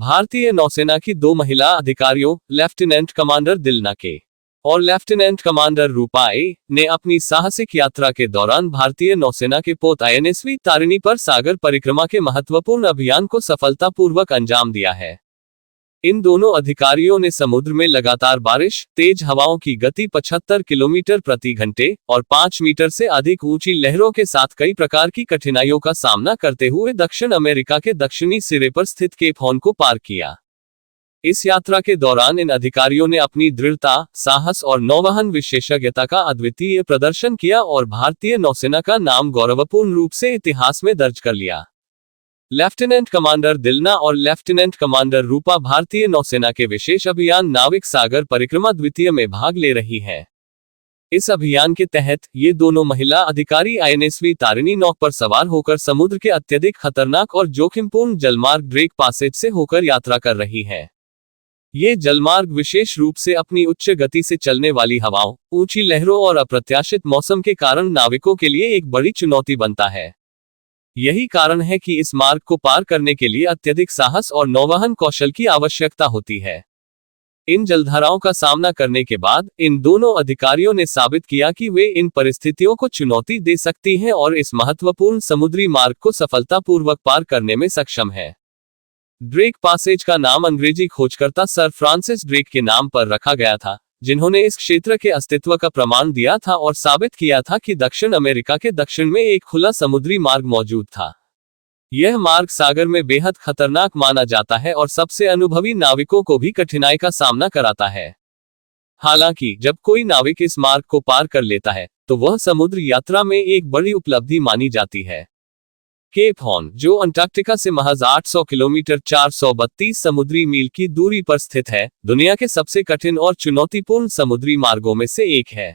भारतीय नौसेना की दो महिला अधिकारियों लेफ्टिनेंट कमांडर दिलना के और लेफ्टिनेंट कमांडर रूपा ए ने अपनी साहसिक यात्रा के दौरान भारतीय नौसेना के पोत आईएनएस तारिणी पर सागर परिक्रमा के महत्वपूर्ण अभियान को सफलतापूर्वक अंजाम दिया है। इन दोनों अधिकारियों ने समुद्र में लगातार बारिश, तेज हवाओं की गति 75 किलोमीटर प्रति घंटे और 5 मीटर से अधिक ऊंची लहरों के साथ कई प्रकार की कठिनाइयों का सामना करते हुए दक्षिण अमेरिका के दक्षिणी सिरे पर स्थित केप हॉर्न को पार किया। इस यात्रा के दौरान इन अधिकारियों ने अपनी दृढ़ता, साहस और नौवहन विशेषज्ञता का अद्वितीय प्रदर्शन किया और भारतीय नौसेना का नाम गौरवपूर्ण रूप से इतिहास में दर्ज कर लिया। लेफ्टिनेंट कमांडर दिलना और लेफ्टिनेंट कमांडर रूपा भारतीय नौसेना के विशेष अभियान नाविक सागर परिक्रमा द्वितीय में भाग ले रही हैं। इस अभियान के तहत ये दोनों महिला अधिकारी आईएनएस तारिणी नौका पर सवार होकर समुद्र के अत्यधिक खतरनाक और जोखिमपूर्ण जलमार्ग ड्रेक पासेज से होकर यात्रा कर रही हैं। ये जलमार्ग विशेष रूप से अपनी उच्च गति से चलने वाली हवाओं, ऊंची लहरों और अप्रत्याशित मौसम के कारण नाविकों के लिए एक बड़ी चुनौती बनता है। यही कारण है कि इस मार्ग को पार करने के लिए अत्यधिक साहस और नौवहन कौशल की आवश्यकता होती है। इन जलधाराओं का सामना करने के बाद इन दोनों अधिकारियों ने साबित किया कि वे इन परिस्थितियों को चुनौती दे सकती हैं और इस महत्वपूर्ण समुद्री मार्ग को सफलतापूर्वक पार करने में सक्षम है। ड्रेक पासेज का नाम अंग्रेजी खोजकर्ता सर फ्रांसिस ड्रेक के नाम पर रखा गया था, जिन्होंने इस क्षेत्र के अस्तित्व का प्रमाण दिया था और साबित किया था कि दक्षिण अमेरिका के दक्षिण में एक खुला समुद्री मार्ग मौजूद था। यह मार्ग सागर में बेहद खतरनाक माना जाता है और सबसे अनुभवी नाविकों को भी कठिनाई का सामना कराता है। हालांकि जब कोई नाविक इस मार्ग को पार कर लेता है तो वह समुद्र यात्रा में एक बड़ी उपलब्धि मानी जाती है। केप हॉर्न, जो अंटार्कटिका से महज 800 किलोमीटर 432 समुद्री मील की दूरी पर स्थित है, दुनिया के सबसे कठिन और चुनौतीपूर्ण समुद्री मार्गों में से एक है।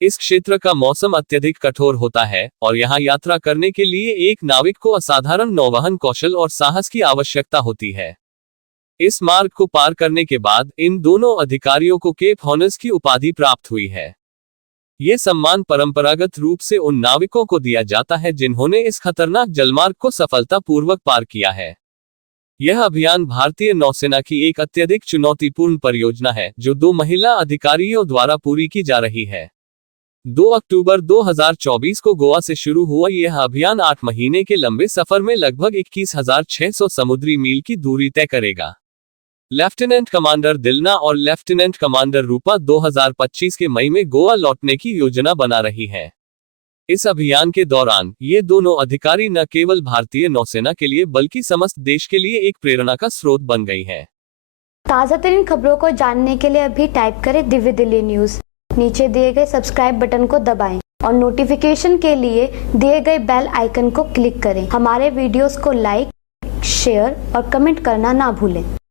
इस क्षेत्र का मौसम अत्यधिक कठोर होता है और यहाँ यात्रा करने के लिए एक नाविक को असाधारण नौवहन कौशल और साहस की आवश्यकता होती है। इस मार्ग को पार करने के बाद इन दोनों अधिकारियों को केप हॉर्नर्स की उपाधि प्राप्त हुई है। यह सम्मान परंपरागत रूप से उन नाविकों को दिया जाता है जिन्होंने इस खतरनाक जलमार्ग को सफलतापूर्वक पार किया है। यह अभियान भारतीय नौसेना की एक अत्यधिक चुनौतीपूर्ण परियोजना है जो दो महिला अधिकारियों द्वारा पूरी की जा रही है। 2 अक्टूबर 2024 को गोवा से शुरू हुआ यह अभियान 8 महीने के लंबे सफर में लगभग 21,600 समुद्री मील की दूरी तय करेगा। लेफ्टिनेंट कमांडर दिलना और लेफ्टिनेंट कमांडर रूपा 2025 के मई में गोवा लौटने की योजना बना रही हैं। इस अभियान के दौरान ये दोनों अधिकारी न केवल भारतीय नौसेना के लिए बल्कि समस्त देश के लिए एक प्रेरणा का स्रोत बन गई हैं। ताज़ा तरीन खबरों को जानने के लिए अभी टाइप करें दिव्य दिल्ली न्यूज़। नीचे दिए गए सब्सक्राइब बटन को दबाएं और नोटिफिकेशन के लिए दिए गए बेल आइकन को क्लिक करें। हमारे वीडियोस को लाइक, शेयर और कमेंट करना ना भूलें।